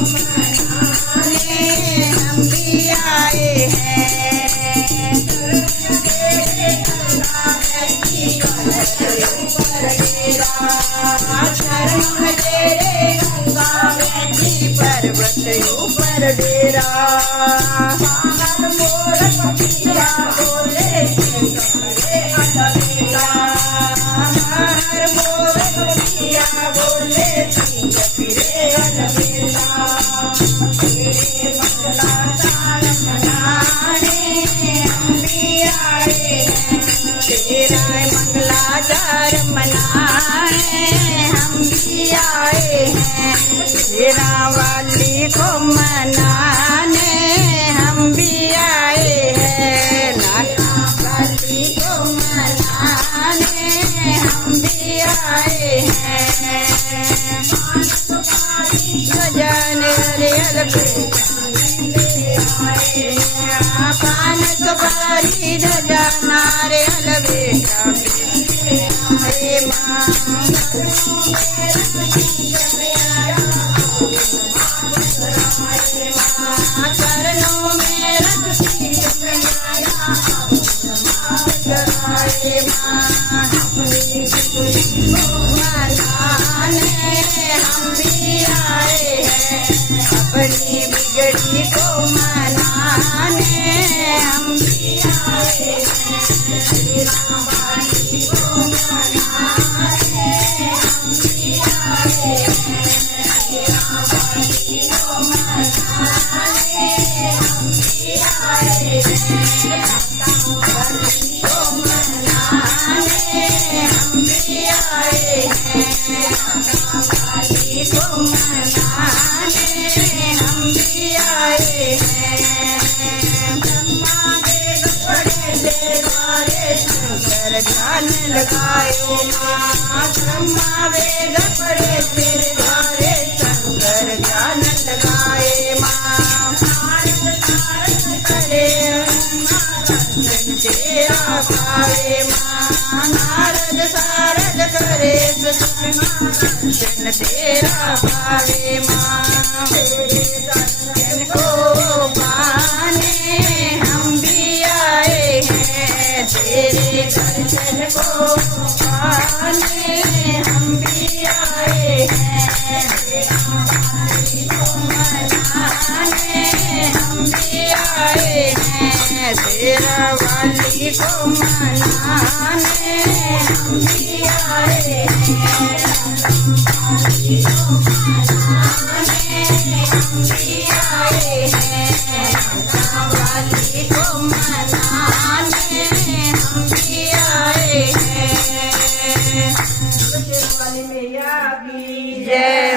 मनाने हम भी आए हैं। चरणों में तेरे गंगा बैठी पर्वत ऊपर डेरा। हर मोर पतिया बोले हर मोर पतिया बोले फिरे अलबेला। तेरे मंगला चार मनाने हम भी आए हैं। तेरा मंगलाचार मनाने हम भी आए हैं। तेरा वाली को मनाने हम भी आए हैं। नाना वाली को मनाने हम भी आए हैं। गजान हरियल पान सुपारी ध्वजा नारियल बेटा हरे माँ। चरणों में रखती हरे माँ। मनाने हम भी आए हैं। अपनी बिगड़ी को मनाने हम भी आए हैं। ध्यान लगायो माँ ब्रह्मा वेद पढ़े तेरे द्वारे शंकर ध्यान लगाए माँ। करे तेरा पावे माँ। नारद सारद करे दर्शन तेरा पावे माँ। तेरे दर्शन को पाने हम भी आए हैं। तेरे दर्शन को पाने हम भी आए हैं। मनाने हम भी आए हैं। तेरा वाली को मनाने हम भी आए हैं। वाली को मनाने हम भी आए हैं। वाली मैया की जय।